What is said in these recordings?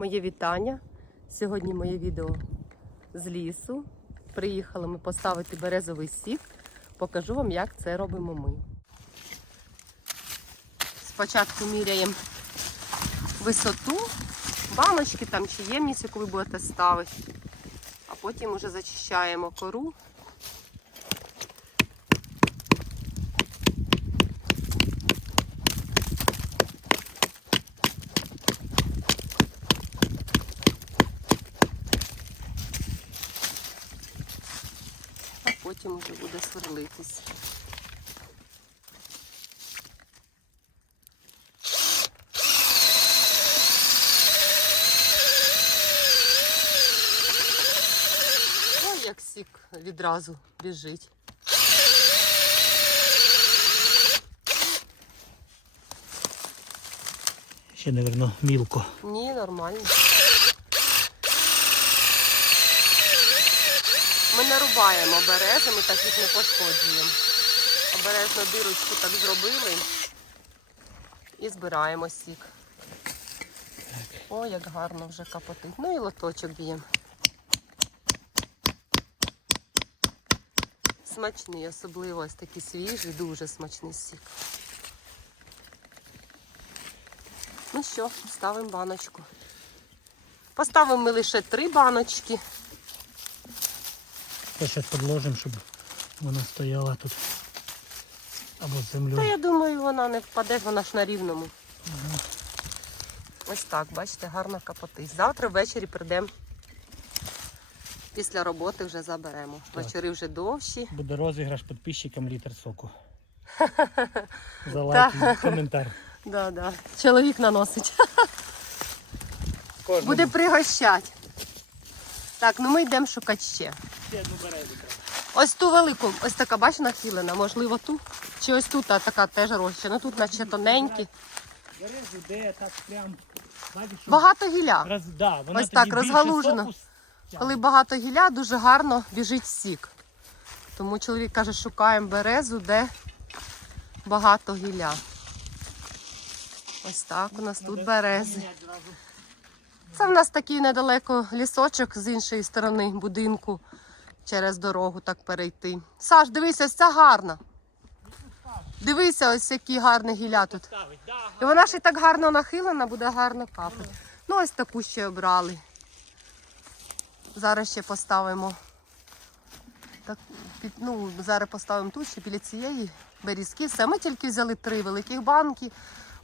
Моє вітання. Сьогодні моє відео з лісу. Приїхали ми поставити березовий сік. Покажу вам, як це робимо ми. Спочатку міряємо висоту баночки там чи ємність, яку ви будете ставити. А потім вже зачищаємо кору. Вже буде сверлитись. Ой, як сік відразу біжить. Ще, напевно, мілко. Ні, нормально. Не рубаємо берези, ми так їх не пошкоджуємо. Обережно дирочку так зробили і збираємо сік. О, як гарно вже капотить. Ну і лоточок б'ємо. Смачний, особливо ось такий свіжий, дуже смачний сік. Ну що, ставимо баночку. Поставимо ми лише три баночки. Це зараз підложимо, щоб вона стояла тут. Або з Та я думаю, вона не впаде, вона ж на рівному. Ось так, бачите, гарно капотить. Завтра ввечері прийдемо. Після роботи вже заберемо. Так. Вечори вже довші. Буде розіграш підписчикам літр соку. За лайк і коментар. Да, да. Чоловік наносить. Кожному. Буде пригощати. Так, ну ми йдемо шукати ще. Ще одну березу. Ось ту велику, ось така, бач, нахилена, можливо, ту. Чи ось тут а, така теж роща. Ну тут наче тоненькі. Березу, де так прям. Бачиш, що Багато гілля. роз... да, вона Ось тоді так, більше розгалужено. Коли багато гілля, дуже гарно біжить сік. Тому чоловік каже, шукаємо березу, де багато гілля. Ось так у нас тут берези. Зразу. Це в нас такий недалеко лісочок з іншої сторони будинку. Через дорогу так перейти. Саш, дивися, ось ця гарна. Дивися, ось які гарні гілля тут. І вона і так гарно нахилена, буде гарно капати. Ну, ось таку ще обрали. Зараз ще поставимо. Так, під, ну, зараз поставимо тут ще біля цієї берізки. Все, ми тільки взяли три великих банки.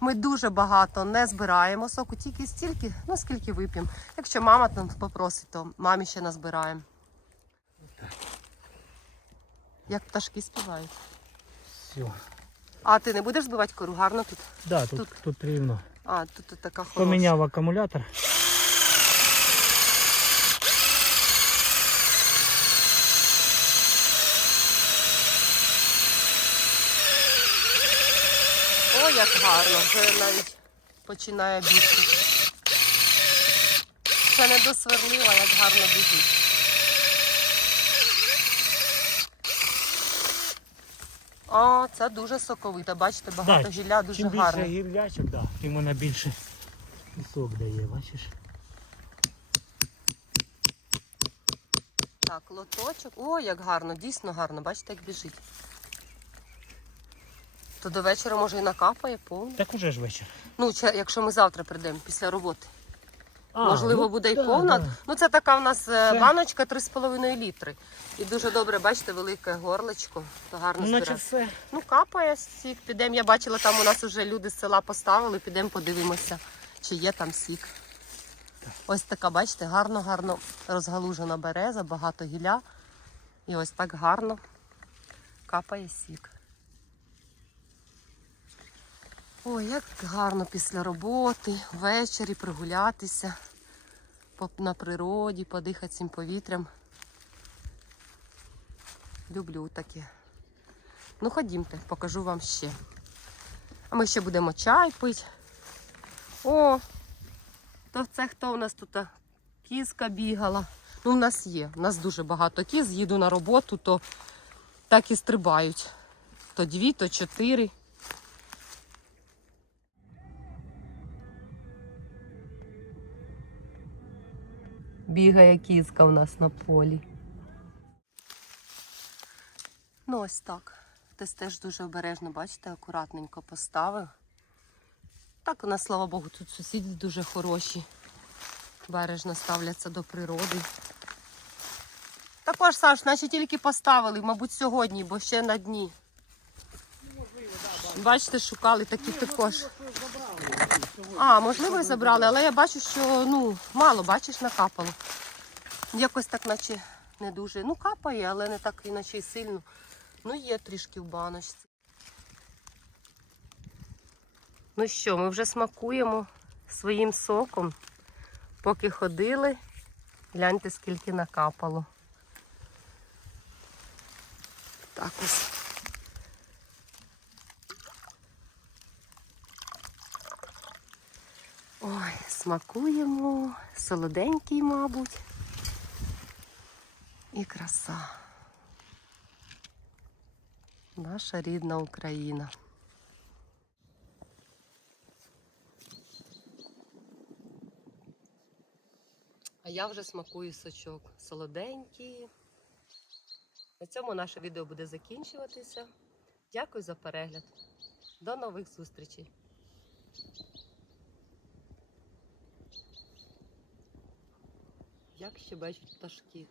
Ми дуже багато не збираємо соку, тільки стільки, ну скільки вип'ємо. Якщо мама там попросить, то мамі ще назбираємо. Як пташки співають. Все. А ти не будеш збивати кору? Гарно тут. Да, тут, Тут. тут рівно. А, тут, тут така хороша. Поміняв акумулятор. Як гарно, вже навіть починає бігти. Ще не досверлила, як гарно біжить. О, це дуже соковита. Бачите, багато гілля дуже Чим більше гарно. гіллячок, да, тим вона більше сок дає, бачиш? Так, лоточок. О, як гарно, дійсно гарно. Бачите, як біжить. То до вечора може і накапає повно. Так уже ж вечір. Ну, чи- якщо ми завтра прийдемо після роботи. А, Можливо, ну, буде і да, повна. да. Ну, це така в нас е, Це- баночка 3,5 літри. І дуже добре, бачите, велике горлечко. То гарно Ну, збирає. все. Ну, капає сік. Підемо. Я бачила, там у нас вже люди з села поставили. Підемо подивимося, чи є там сік. Ось така, бачите, гарно-гарно розгалужена береза, багато гілля. І ось так гарно капає сік. Ой, як гарно після роботи, ввечері прогулятися на природі, подихати цим повітрям. Люблю таке. Ну, ходімте, покажу вам ще. А ми ще будемо чай пити. О, то це хто у нас тут? Кізка бігала. Ну, в нас є. У нас дуже багато кіз. Їду на роботу, то так і стрибають. То дві, то чотири. Бігає кізка у нас на полі. Ну, ось так. Хтось теж дуже обережно, бачите, акуратненько поставив. Так у нас, слава Богу, тут сусіди дуже хороші. Бережно ставляться до природи. Також, Саш, наче тільки поставили, мабуть, сьогодні, бо ще на дні. Бачите, шукали такі також. А, можливо, забрали, але я бачу, що ну, мало, бачиш, накапало. Якось так, наче не дуже. Ну, капає, але не так іначе й сильно. Ну, є трішки в баночці. Ну що, ми вже смакуємо своїм соком. Поки ходили, гляньте, скільки накапало. Так ось. Ой, смакуємо. Солоденький, мабуть. І краса. Наша рідна Україна. А я вже смакую сочок. Солоденький. На цьому наше відео буде закінчуватися. Дякую за перегляд. До нових зустрічей. Як ще бачать пташки.